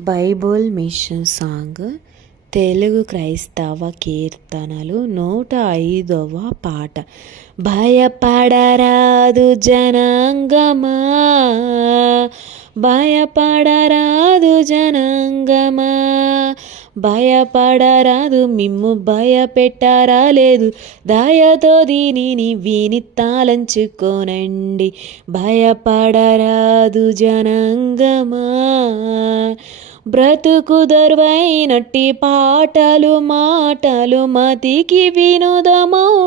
Bible mission song Telugu క్రైస్తవ కీర్తనలు నూట ఐదవ పాట. భయపడరాదు జనాంగమా? భయపడరాదు జనాంగమా? భయపడరాదు మిమ్ము భయపెట్టారా లేదు. దయతో దీనిని విని తాళంచుకోనండి. భయపడరాదు జనాంగమా? బ్రతుకు దర్వైనట్టి పాటలు మాటలు మతికి వినోదము.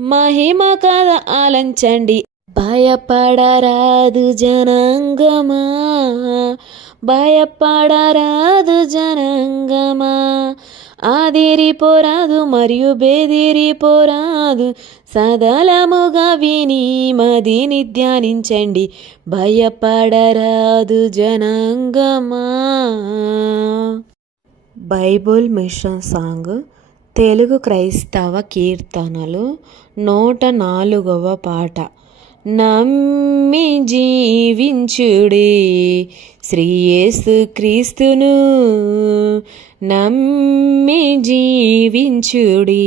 మహిమ కథ ఆలంచండి. భయపడరాదు జనాంగమా. భయపడరాదు జనాంగమా. ఆదిరిపోరాదు మరియు బెదిరిపోరాదు. సదలముగా విని మదిని ధ్యానించండి భయపడరాదు జనాంగమా. బైబుల్ మిషన్ సాంగ్ తెలుగు క్రైస్తవ కీర్తనలు నూట నాలుగవ పాట. నమ్మి జీవించుడి శ్రీయేసు క్రీస్తును నమ్మి జీవించుడి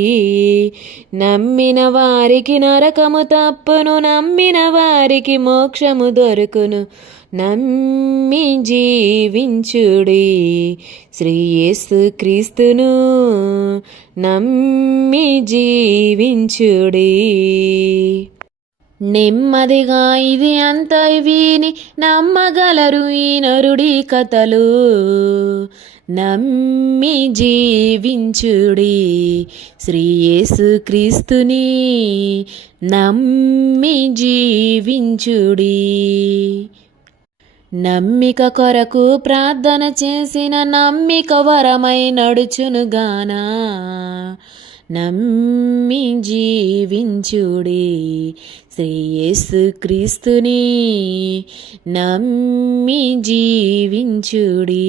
నమ్మిన వారికి నరకము తప్పును నమ్మిన వారికి మోక్షము దొరుకును. నమ్మి జీవించుడి శ్రీయేసు క్రీస్తును నమ్మి జీవించుడి. నెమ్మదిగా ఇది అంత విని నమ్మగలరు ఈ నరుడి కథలు. నమ్మి జీవించుడి శ్రీయేసుక్రీస్తుని. నమ్మి జీవించుడి. నమ్మిక కొరకు ప్రార్థన చేసిన నమ్మిక వరమై నడుచునుగానా. నమ్మి జీవించుడి శ్రేయస్సు క్రీస్తుని నమ్మి జీవించుడి.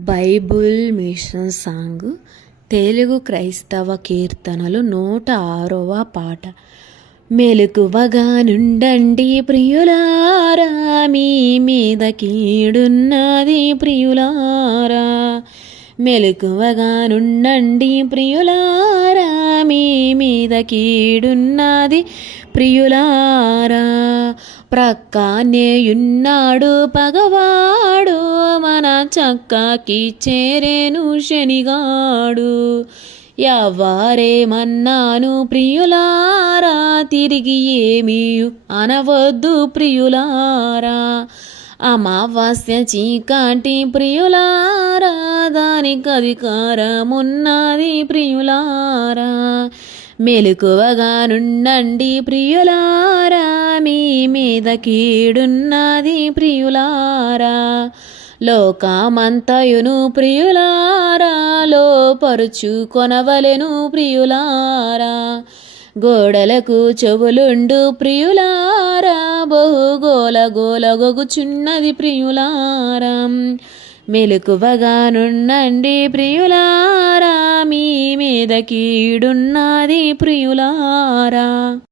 బైబుల్ మిషన్ సాంగ్ తెలుగు క్రైస్తవ కీర్తనలు నూట ఆరవ పాట. మెలకువగా నుండండి ప్రియులారా మీ మీద కీడున్నది ప్రియులారా. మెలకువగానుండండి ప్రియులారా మీ మీద కీడున్నది ప్రియులారా. ప్రక్కనేయున్నాడు పగవాడు మన చక్కకి చేరేను శనిగాడు. ఎవ్వరేమన్నాను ప్రియులారా తిరిగి ఏమీ అనవద్దు ప్రియులారా. అమావాస్య చీకాటి ప్రియులారా దానికి అధికారమున్నది ప్రియులారా. మెలకువగా నుండండి ప్రియులారా మీ మీద కీడున్నది ప్రియులారా. లోకమంతయును ప్రియులారా లోపరుచు కొనవలెను ప్రియులారా. గోడలకు చెవులుండు ప్రియులారా బహు గోల గోల గొగుచున్నది ప్రియులారాం. మెలకువగా నుండండి ప్రియులారా మీ మీద కీడున్నది ప్రియులారా.